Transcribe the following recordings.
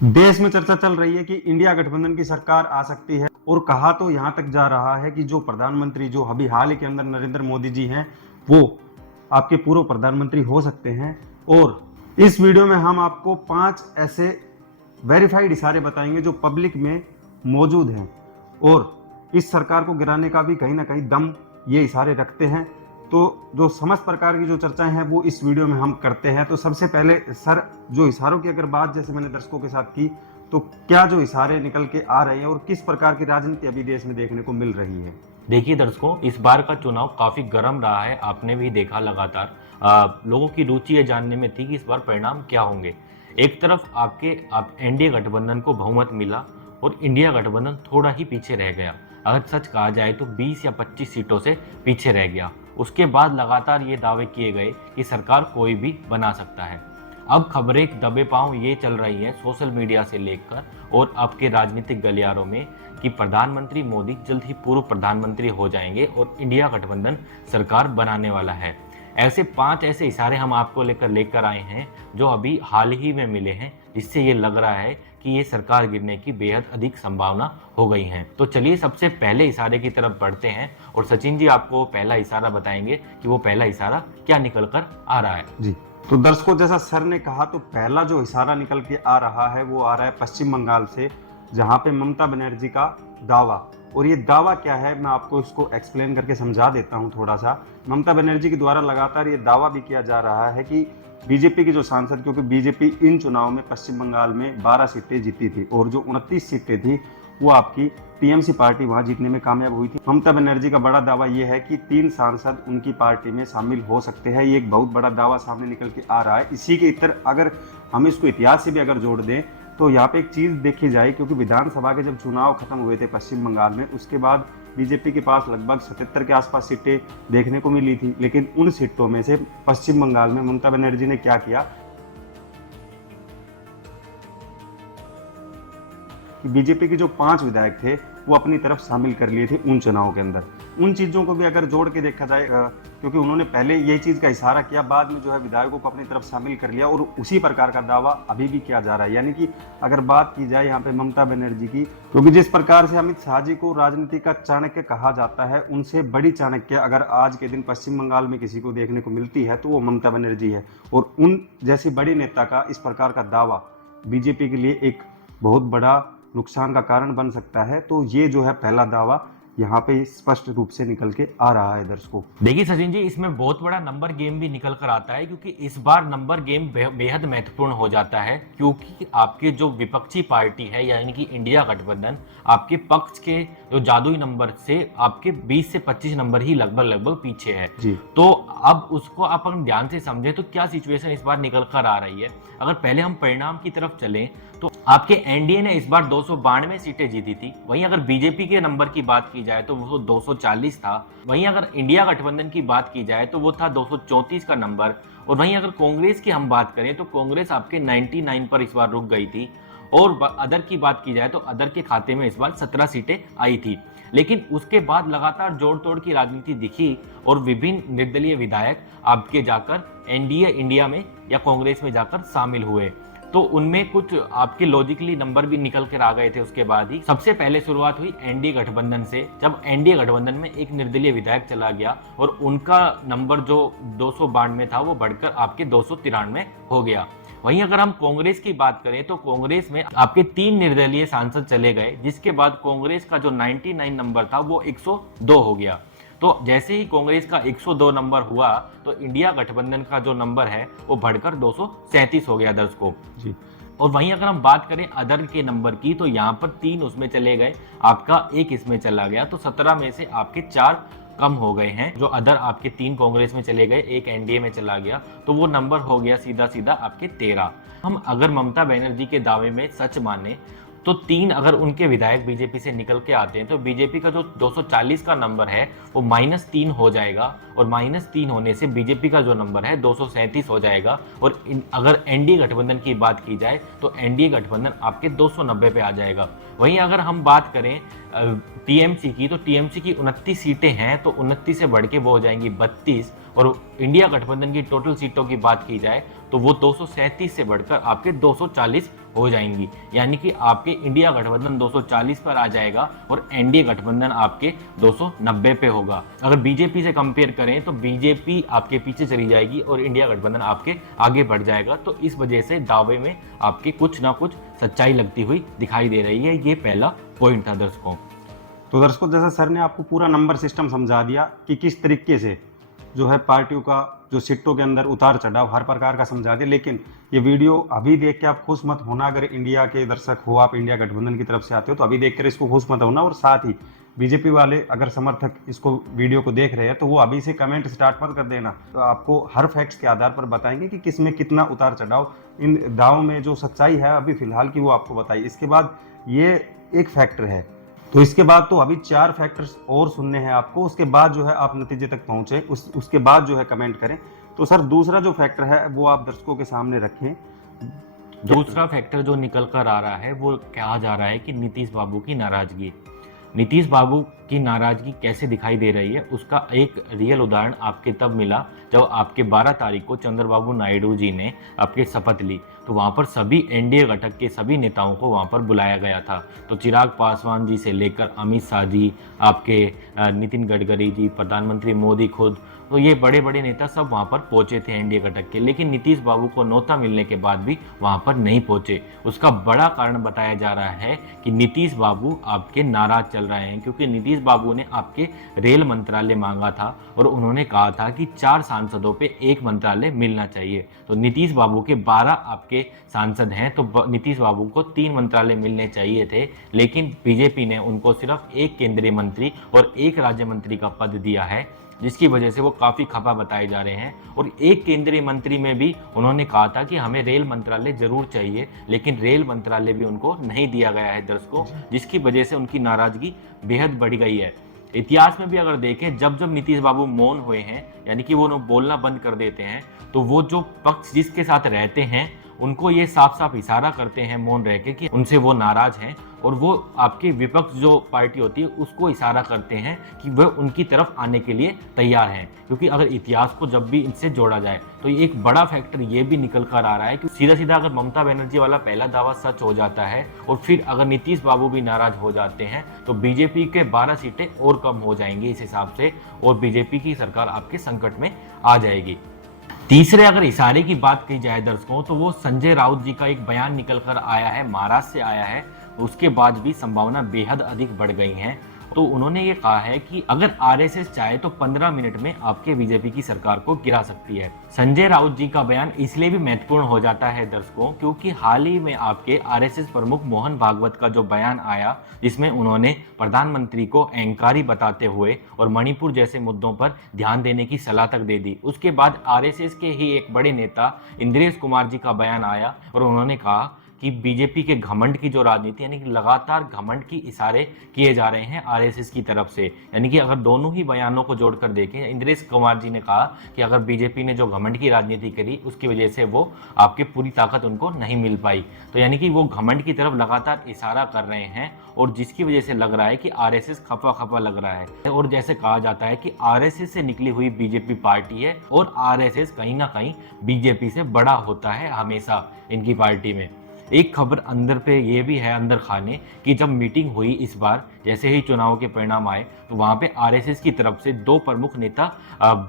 देश में चर्चा चल रही है कि इंडिया गठबंधन की सरकार आ सकती है और कहा तो यहां तक जा रहा है कि जो प्रधानमंत्री जो अभी हाल ही के अंदर नरेंद्र मोदी जी हैं वो आपके पूर्व प्रधानमंत्री हो सकते हैं। और इस वीडियो में हम आपको 5 ऐसे वेरीफाइड इशारे बताएंगे जो पब्लिक में मौजूद हैं और इस सरकार को गिराने का भी कहीं ना कहीं दम ये इशारे रखते हैं। तो जो समस्त प्रकार की जो चर्चाएं हैं वो इस वीडियो में हम करते हैं। तो सबसे पहले सर, जो इशारों की अगर बात जैसे मैंने दर्शकों के साथ की, तो क्या जो इशारे निकल के आ रहे हैं और किस प्रकार की राजनीति अभी देश में देखने को मिल रही है? देखिए दर्शकों, इस बार का चुनाव काफी गर्म रहा है। आपने भी देखा लगातार लोगों की रुचि ये जानने में थी कि इस बार परिणाम क्या होंगे। एक तरफ आप एनडीए गठबंधन को बहुमत मिला और इंडिया गठबंधन थोड़ा ही पीछे रह गया। अगर सच कहा जाए तो 20 या 25 सीटों से पीछे रह गया। उसके बाद लगातार ये दावे किए गए कि सरकार कोई भी बना सकता है। अब खबरें दबे पांव ये चल रही है सोशल मीडिया से लेकर और आपके राजनीतिक गलियारों में कि प्रधानमंत्री मोदी जल्द ही पूर्व प्रधानमंत्री हो जाएंगे और इंडिया गठबंधन सरकार बनाने वाला है। ऐसे 5 ऐसे इशारे हम आपको लेकर आए हैं जो अभी हाल ही में मिले हैं, जिससे ये लग रहा है कि ये सरकार गिरने की बेहद अधिक संभावना हो गई है। तो चलिए सबसे पहले इशारे की तरफ बढ़ते हैं और सचिन जी आपको पहला इशारा बताएंगे कि वो पहला इशारा क्या निकल कर आ रहा है। जी, तो दर्शकों जैसा सर ने कहा, तो पहला जो इशारा निकल के आ रहा है वो आ रहा है पश्चिम बंगाल से, जहां पे ममता बनर्जी का दावा। और ये दावा क्या है मैं आपको इसको एक्सप्लेन करके समझा देता हूं थोड़ा सा। ममता बनर्जी के द्वारा लगातार ये दावा भी किया जा रहा है कि बीजेपी के जो सांसद, क्योंकि बीजेपी इन चुनाव में पश्चिम बंगाल में 12 सीटें जीती थी और जो 29 सीटें थी वो आपकी टीएमसी पार्टी वहां जीतने में कामयाब हुई थी। ममता बनर्जी का बड़ा दावा यह है कि 3 सांसद उनकी पार्टी में शामिल हो सकते हैं। ये एक बहुत बड़ा दावा सामने निकल के आ रहा है। इसी के इतर अगर हम इसको इतिहास से भी अगर जोड़ दें तो यहाँ पे एक चीज देखी जाए, क्योंकि विधानसभा के जब चुनाव खत्म हुए थे पश्चिम बंगाल में, उसके बाद बीजेपी के पास लगभग 77 के आसपास सीटें देखने को मिली थी। लेकिन उन सीटों में से पश्चिम बंगाल में ममता बनर्जी ने क्या किया कि बीजेपी के जो 5 विधायक थे वो अपनी तरफ शामिल कर लिए थे उन चुनावों के अंदर। उन चीज़ों को भी अगर जोड़ के देखा जाए, क्योंकि उन्होंने पहले यही चीज़ का इशारा किया, बाद में जो है विधायकों को अपनी तरफ शामिल कर लिया और उसी प्रकार का दावा अभी भी किया जा रहा है। यानी कि अगर बात की जाए यहाँ पे ममता बनर्जी की, क्योंकि जिस प्रकार से अमित शाह जी को राजनीति का चाणक्य कहा जाता है, उनसे बड़ी चाणक्य अगर आज के दिन पश्चिम बंगाल में किसी को देखने को मिलती है तो वो ममता बनर्जी है। और उन जैसी बड़ी नेता का इस प्रकार का दावा बीजेपी के लिए एक बहुत बड़ा नुकसान का कारण बन सकता है। तो ये जो है पहला दावा यहाँ पे स्पष्ट रूप से निकल के आ रहा है दर्शकों। देखिए सचिन जी, इसमें बहुत बड़ा नंबर गेम भी निकल कर आता है, क्योंकि इस बार नंबर गेम बेहद महत्वपूर्ण हो जाता है। क्योंकि आपके जो विपक्षी पार्टी है यानी कि इंडिया गठबंधन, आपके पक्ष के जो जादुई नंबर से आपके 20 से 25 नंबर ही लगभग पीछे है जी। तो अब उसको आप हम ध्यान से समझे तो क्या सिचुएशन इस बार निकल कर आ रही है। अगर पहले हम परिणाम की तरफ चलें तो आपके एनडीए ने इस बार 292 सीटें जीती थी। वहीं अगर बीजेपी के नंबर की बात की जाए तो वो 240 था। वहीं अगर इंडिया गठबंधन की बात की जाए तो वो था 234 का नंबर। और वहीं अगर कांग्रेस की हम बात करें तो कांग्रेस आपके 99 पर इस बार रुक गई थी। और अदर की बात की जाए तो अदर के खाते में इस बार 17 सीटें आई थी। लेकिन उसके बाद लगातार जोड़ तोड़ की राजनीति दिखी और विभिन्न निर्दलीय विधायक आपके जाकर एनडीए इंडिया में या कांग्रेस में जाकर शामिल हुए। तो उनमें कुछ आपके लॉजिकली नंबर भी निकल कर आ गए थे। उसके बाद ही सबसे पहले शुरुआत हुई एनडीए गठबंधन से, जब एनडीए गठबंधन में एक निर्दलीय विधायक चला गया और उनका नंबर जो 292 था वो बढ़कर आपके 293 हो गया। वहीं अगर हम कांग्रेस की बात करें तो कांग्रेस में आपके 3 निर्दलीय सांसद चले गए, जिसके बाद कांग्रेस का जो 99 नंबर था वो 102 हो गया। तो जैसे ही कांग्रेस का 102 नंबर हुआ तो इंडिया गठबंधन का जो नंबर है वो बढ़कर 237 हो गया दर्शकों जी। और वहीं अगर हम बात करें अदर के नंबर की तो यहाँ पर 3 उसमें चले गए, आपका 1 इसमें चला गया। तो 17 में से आपके 4 कम हो गए हैं। जो अदर आपके 3 कांग्रेस में चले गए, 1 एनडीए में चला गया, तो वो नंबर हो गया सीधा सीधा आपके 13। हम अगर ममता बनर्जी के दावे में सच माने तो 3 अगर उनके विधायक बीजेपी से निकल के आते हैं तो बीजेपी का जो 240 का नंबर है वो -3 हो जाएगा और -3 होने से बीजेपी का जो नंबर है 237 हो जाएगा। और अगर एनडीए गठबंधन की बात की जाए तो एनडीए गठबंधन आपके 290 पे आ जाएगा। वहीं अगर हम बात करें टीएमसी की, तो टीएमसी की 29 सीटें हैं, तो 29 से बढ़ के वो हो जाएंगी 32, और इंडिया गठबंधन की टोटल सीटों की बात की जाए तो वो 237 से बढ़कर आपके 240 हो जाएंगी। यानी कि आपके इंडिया गठबंधन 240 पर आ जाएगा और एनडीए गठबंधन आपके 290 पे होगा। अगर बीजेपी से कंपेयर करें तो बीजेपी आपके पीछे चली जाएगी और इंडिया गठबंधन आपके आगे बढ़ जाएगा। तो इस वजह से दावे में आपके कुछ ना कुछ सच्चाई लगती हुई दिखाई दे रही है। ये पहला पॉइंट था दर्शकों। तो दर्शकों, जैसा सर ने आपको पूरा नंबर सिस्टम समझा दिया कि किस तरीके से जो है पार्टियों का जो सीटों के अंदर उतार चढ़ाव हर प्रकार का समझा दिया, लेकिन ये वीडियो अभी देख के आप खुश मत होना। अगर इंडिया के दर्शक हो, आप इंडिया गठबंधन की तरफ से आते हो, तो अभी देखकर इसको खुश मत होना। और साथ ही बीजेपी वाले अगर समर्थक इसको वीडियो को देख रहे हैं तो वो अभी से कमेंट स्टार्ट मत कर देना। तो आपको हर फैक्ट्स के आधार पर बताएंगे कि किसमें कितना उतार चढ़ाव, इन दावों में जो सच्चाई है अभी फिलहाल की वो आपको बताइए। इसके बाद ये एक फैक्टर है, तो इसके बाद तो अभी 4 फैक्टर्स और सुनने हैं आपको। उसके बाद जो है आप नतीजे तक पहुंचे, उसके बाद जो है कमेंट करें। तो सर दूसरा जो फैक्टर है वो आप दर्शकों के सामने रखें। दूसरा फैक्टर जो निकल कर आ रहा है वो कहा जा रहा है कि नीतीश बाबू की नाराजगी। नीतीश बाबू की नाराजगी कैसे दिखाई दे रही है उसका एक रियल उदाहरण आपके तब मिला जब आपके 12 तारीख को चंद्रबाबू नायडू जी ने आपके शपथ ली। तो वहाँ पर सभी एनडीए घटक के सभी नेताओं को वहाँ पर बुलाया गया था। तो चिराग पासवान जी से लेकर अमित शाह जी, आपके नितिन गडकरी जी, प्रधानमंत्री मोदी खुद, तो ये बड़े बड़े नेता सब वहाँ पर पहुंचे थे एनडीए घटक के। लेकिन नीतीश बाबू को न्योता मिलने के बाद भी वहाँ पर नहीं पहुंचे। उसका बड़ा कारण बताया जा रहा है कि नीतीश बाबू आपके नाराज चल रहे हैं, क्योंकि नीतीश बाबू ने आपके रेल मंत्रालय मांगा था और उन्होंने कहा था कि 4 सांसदों पे 1 मंत्रालय मिलना चाहिए। तो नीतीश बाबू के 12 आपके सांसद हैं, तो नीतीश बाबू को 3 मंत्रालय मिलने चाहिए थे। लेकिन बीजेपी ने उनको सिर्फ 1 केंद्रीय मंत्री और 1 राज्य मंत्री का पद दिया है, जिसकी वजह से वो काफ़ी खफा बताए जा रहे हैं। और 1 केंद्रीय मंत्री में भी उन्होंने कहा था कि हमें रेल मंत्रालय जरूर चाहिए, लेकिन रेल मंत्रालय भी उनको नहीं दिया गया है दर्शकों, जिसकी वजह से उनकी नाराजगी बेहद बढ़ गई है। इतिहास में भी अगर देखें, जब जब नीतीश बाबू मौन हुए हैं, यानी कि वो बोलना बंद कर देते हैं, तो वो जो पक्ष जिसके साथ रहते हैं उनको ये साफ साफ इशारा करते हैं मौन रह के कि उनसे वो नाराज हैं, और वो आपकी विपक्ष जो पार्टी होती है उसको इशारा करते हैं कि वह उनकी तरफ आने के लिए तैयार हैं। क्योंकि अगर इतिहास को जब भी इनसे जोड़ा जाए तो एक बड़ा फैक्टर ये भी निकल कर आ रहा है कि सीधा सीधा अगर ममता बनर्जी वाला पहला दावा सच हो जाता है और फिर अगर नीतीश बाबू भी नाराज हो जाते हैं तो बीजेपी के 12 सीटें और कम हो जाएंगी इस हिसाब से, और बीजेपी की सरकार आपके संकट में आ जाएगी। तीसरे अगर इशारे की बात की जाए दर्शकों, तो वो संजय राउत जी का एक बयान निकल कर आया है, महाराष्ट्र से आया है। उसके बाद भी संभावना बेहद अधिक बढ़ गई हैं। तो उन्होंने ये कहा है कि अगर आरएसएस चाहे तो 15 मिनट में आपके बीजेपी की सरकार को गिरा सकती है। संजय राउत जी का बयान इसलिए भी महत्वपूर्ण हो जाता है दर्शकों, क्योंकि हाल ही में आपके आरएसएस प्रमुख मोहन भागवत का जो बयान आया, जिसमें उन्होंने प्रधानमंत्री को अहंकारी बताते हुए और मणिपुर जैसे मुद्दों पर ध्यान देने की सलाह तक दे दी। उसके बाद आरएसएस के ही एक बड़े नेता इंद्रेश कुमार जी का बयान आया और उन्होंने कहा कि बीजेपी के घमंड की जो राजनीति, यानी कि लगातार घमंड की इशारे किए जा रहे हैं आरएसएस की तरफ से। यानी कि अगर दोनों ही बयानों को जोड़कर देखें, इंद्रेश कुमार जी ने कहा कि अगर बीजेपी ने जो घमंड की राजनीति करी उसकी वजह से वो आपके पूरी ताकत उनको नहीं मिल पाई। तो यानी कि वो घमंड की तरफ लगातार इशारा कर रहे हैं, और जिसकी वजह से लग रहा है कि आरएसएस खफा खफा लग रहा है। और जैसे कहा जाता है कि आरएसएस से निकली हुई बीजेपी पार्टी है और आरएसएस कहीं ना कहीं बीजेपी से बड़ा होता है हमेशा इनकी पार्टी में। एक खबर अंदर पे ये भी है, अंदर खाने की, जब मीटिंग हुई इस बार, जैसे ही चुनाव के परिणाम आए तो वहाँ पे आरएसएस की तरफ से 2 प्रमुख नेता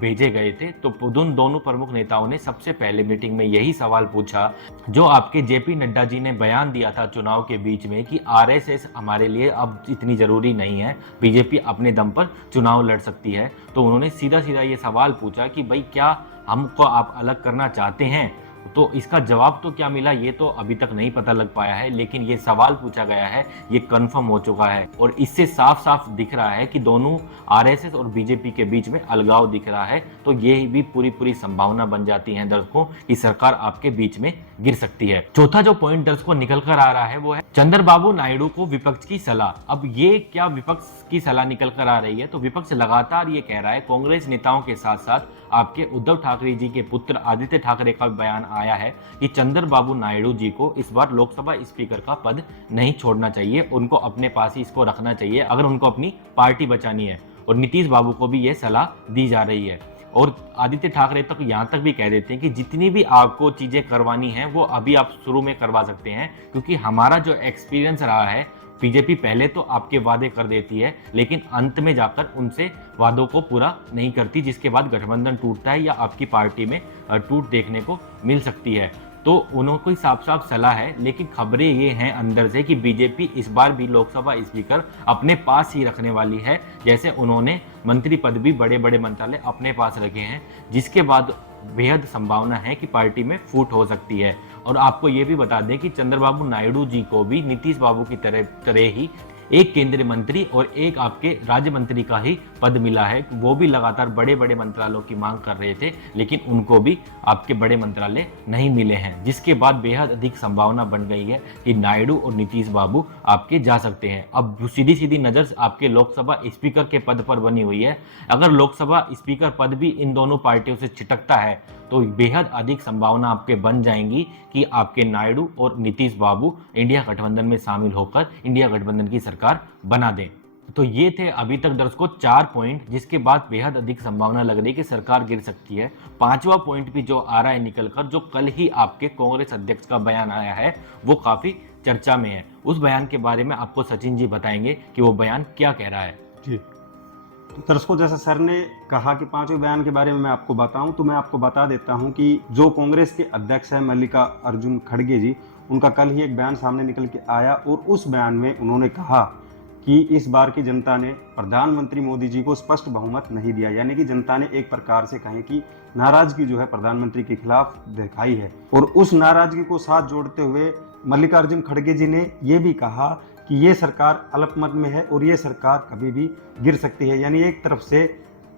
भेजे गए थे। तो दोनों प्रमुख नेताओं ने सबसे पहले मीटिंग में यही सवाल पूछा जो आपके जेपी नड्डा जी ने बयान दिया था चुनाव के बीच में कि आरएसएस हमारे लिए अब इतनी जरूरी नहीं है, बीजेपी अपने दम पर चुनाव लड़ सकती है। तो उन्होंने सीधा सीधा ये सवाल पूछा कि भाई क्या हमको आप अलग करना चाहते हैं? तो इसका जवाब तो क्या मिला ये तो अभी तक नहीं पता लग पाया है, लेकिन ये सवाल पूछा गया है, ये कंफर्म हो चुका है। और इससे साफ साफ दिख रहा है कि दोनों आरएसएस और बीजेपी के बीच में अलगाव दिख रहा है। तो ये भी पूरी संभावना बन जाती है दर्शकों कि सरकार आपके बीच में गिर सकती है। चौथा जो पॉइंट दर्शकों निकल कर आ रहा है वो है चंद्रबाबू नायडू को विपक्ष की सलाह। अब ये क्या विपक्ष की सलाह निकल कर आ रही है? तो विपक्ष लगातार ये कह रहा है, कांग्रेस नेताओं के साथ साथ आपके उद्धव ठाकरे जी के पुत्र आदित्य ठाकरे का बयान आया है कि चंद्रबाबू नायडू जी को इस बार लोकसभा स्पीकर का पद नहीं छोड़ना चाहिए, उनको अपने पास ही इसको रखना चाहिए अगर उनको अपनी पार्टी बचानी है। और नीतीश बाबू को भी ये सलाह दी जा रही है। और आदित्य ठाकरे तक यहाँ तक भी कह देते हैं कि जितनी भी आपको चीजें करवानी है वो अभी आप शुरू में करवा सकते हैं, क्योंकि हमारा जो एक्सपीरियंस रहा है, बीजेपी पहले तो आपके वादे कर देती है लेकिन अंत में जाकर उनसे वादों को पूरा नहीं करती, जिसके बाद गठबंधन टूटता है या आपकी पार्टी में टूट देखने को मिल सकती है। तो उनको साफ साफ सलाह है, लेकिन खबरें ये हैं अंदर से कि बीजेपी इस बार भी लोकसभा स्पीकर अपने पास ही रखने वाली है, जैसे उन्होंने मंत्री पद भी बड़े बड़े मंत्रालय अपने पास रखे हैं, जिसके बाद बेहद संभावना है कि पार्टी में फूट हो सकती है। और आपको ये भी बता दें कि चंद्रबाबू नायडू जी को भी नीतीश बाबू की तरह ही एक केंद्रीय मंत्री और एक आपके राज्य मंत्री का ही पद मिला है। वो भी लगातार बड़े बड़े मंत्रालयों की मांग कर रहे थे, लेकिन उनको भी आपके बड़े मंत्रालय नहीं मिले हैं, जिसके बाद बेहद अधिक संभावना बन गई है कि नायडू और नीतीश बाबू आपके जा सकते हैं। अब सीधी सीधी नजर आपके लोकसभा स्पीकर के पद पर बनी हुई है। अगर लोकसभा स्पीकर पद भी इन दोनों पार्टियों से छिटकता है तो बेहद अधिक संभावना आपके बन जाएंगी कि आपके नायडू और नीतीश बाबू इंडिया गठबंधन में शामिल होकर इंडिया गठबंधन की सरकार बना दें। तो ये थे अभी तक दर्शकों 4 पॉइंट, जिसके बाद बेहद अधिक संभावना लग रही है कि सरकार गिर सकती है। 5वां पॉइंट भी जो आ रहा है निकलकर, जो कल ही आपके कांग्रेस अध्यक्ष का बयान आया है, वो काफी चर्चा में है। उस बयान के बारे में आपको सचिन जी बताएंगे कि वो बयान क्या कह रहा है। जी, तो दर्शकों जैसा सर ने कहा कि 5वें बयान के बारे में मैं आपको बताऊं, तो मैं आपको बता देता हूं कि जो कांग्रेस के अध्यक्ष हैं मल्लिकार्जुन खड़गे जी, उनका कल ही एक बयान सामने निकल के आया और उस बयान में उन्होंने कहा कि इस बार की जनता ने प्रधानमंत्री मोदी जी को स्पष्ट बहुमत नहीं दिया, यानी कि जनता ने एक प्रकार से कहें कि नाराजगी जो है प्रधानमंत्री के खिलाफ दिखाई है। और उस नाराजगी को साथ जोड़ते हुए मल्लिकार्जुन खड़गे जी ने यह भी कहा कि ये सरकार अल्पमत में है और ये सरकार कभी भी गिर सकती है, यानी एक तरफ से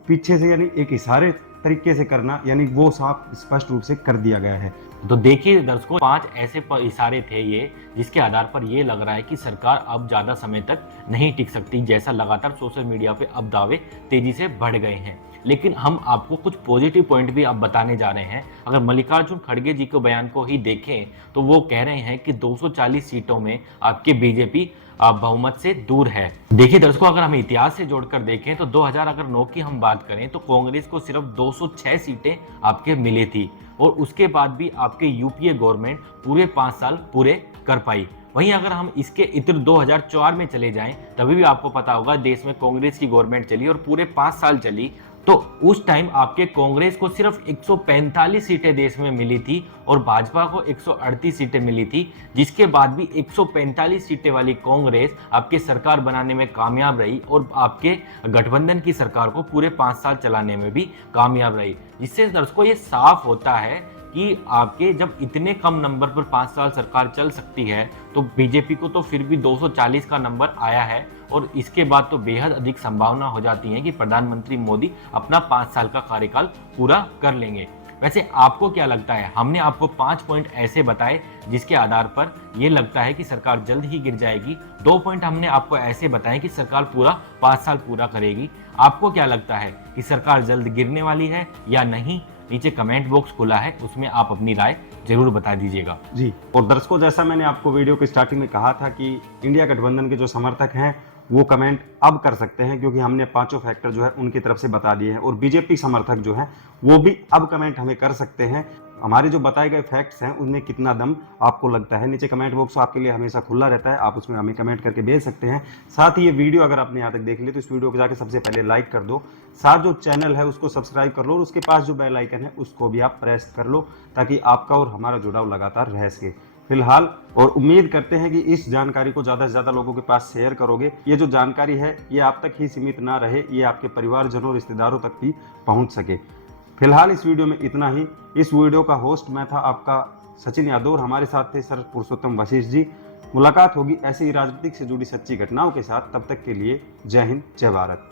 पीछे से, यानी एक इशारे तरीके से करना, यानी वो साफ स्पष्ट रूप से कर दिया गया है। तो देखिए दर्शकों, 5 ऐसे इशारे थे ये, जिसके आधार पर ये लग रहा है कि सरकार अब ज्यादा समय तक नहीं टिक सकती, जैसा लगातार सोशल मीडिया पे अब दावे तेजी से बढ़ गए हैं। लेकिन हम आपको कुछ पॉजिटिव पॉइंट भी अब बताने जा रहे हैं। अगर मल्लिकार्जुन खड़गे जी के बयान को ही देखें तो वो कह रहे हैं कि 240 सीटों में आपके बीजेपी बहुमत से दूर है। देखिए दर्शकों, अगर हम इतिहास से जोड़कर देखें तो 2009 की हम बात करें तो कांग्रेस को सिर्फ 206 सीटें आपके मिली थी, और उसके बाद भी आपके यूपीए गवर्नमेंट पूरे 5 साल पूरे कर पाई। वहीं अगर हम इसके इतर 2004 में चले जाएं, तभी भी आपको पता होगा देश में कांग्रेस की गवर्नमेंट चली और पूरे 5 साल चली, तो उस टाइम आपके कांग्रेस को सिर्फ 145 सीटें देश में मिली थी और भाजपा को 138 सीटें मिली थी, जिसके बाद भी 145 सीटें वाली कांग्रेस आपके सरकार बनाने में कामयाब रही और आपके गठबंधन की सरकार को पूरे 5 साल चलाने में भी कामयाब रही। जिससे दर्शकों ये साफ होता है कि आपके जब इतने कम नंबर पर 5 साल सरकार चल सकती है, तो बीजेपी को तो फिर भी 240 का नंबर आया है, और इसके बाद तो बेहद अधिक संभावना हो जाती है कि प्रधानमंत्री मोदी अपना 5 साल का कार्यकाल पूरा कर लेंगे। वैसे आपको क्या लगता है? हमने आपको 5 पॉइंट ऐसे बताए जिसके आधार पर यह लगता है कि सरकार जल्द ही गिर जाएगी। 2 पॉइंट हमने आपको ऐसे बताए कि सरकार पूरा 5 साल पूरा करेगी। आपको क्या लगता है कि सरकार जल्द गिरने वाली है या नहीं? नीचे कमेंट बॉक्स खुला है, उसमें आप अपनी राय जरूर बता दीजिएगा। जी, और दर्शकों जैसा मैंने आपको वीडियो की स्टार्टिंग में कहा था कि इंडिया गठबंधन के जो समर्थक हैं वो कमेंट अब कर सकते हैं, क्योंकि हमने 5 फैक्टर जो है उनकी तरफ से बता दिए हैं, और बीजेपी समर्थक जो हैं वो भी अब कमेंट हमें कर सकते हैं। हमारे जो बताए गए फैक्ट्स हैं उनमें कितना दम आपको लगता है। नीचे कमेंट बॉक्स आपके लिए हमेशा खुला रहता है, आप उसमें हमें कमेंट करके भेज सकते हैं। साथ ही ये वीडियो अगर आपने यहाँ तक देख ली तो इस वीडियो को जाकर सबसे पहले लाइक कर दो, साथ जो चैनल है उसको सब्सक्राइब कर लो, और उसके पास जो बेल आइकन है उसको भी आप प्रेस कर लो, ताकि आपका और हमारा जुड़ाव लगातार रह सके। फिलहाल और उम्मीद करते हैं कि इस जानकारी को ज़्यादा से ज़्यादा लोगों के पास शेयर करोगे। ये जो जानकारी है ये आप तक ही सीमित ना रहे, ये आपके परिवारजनों रिश्तेदारों तक भी पहुंच सके। फिलहाल इस वीडियो में इतना ही। इस वीडियो का होस्ट मैं था आपका सचिन यादव, और हमारे साथ थे सर पुरुषोत्तम वशिष्ठ जी। मुलाकात होगी ऐसी ही राजनीतिक से जुड़ी सच्ची घटनाओं के साथ। तब तक के लिए जय हिंद, जय भारत।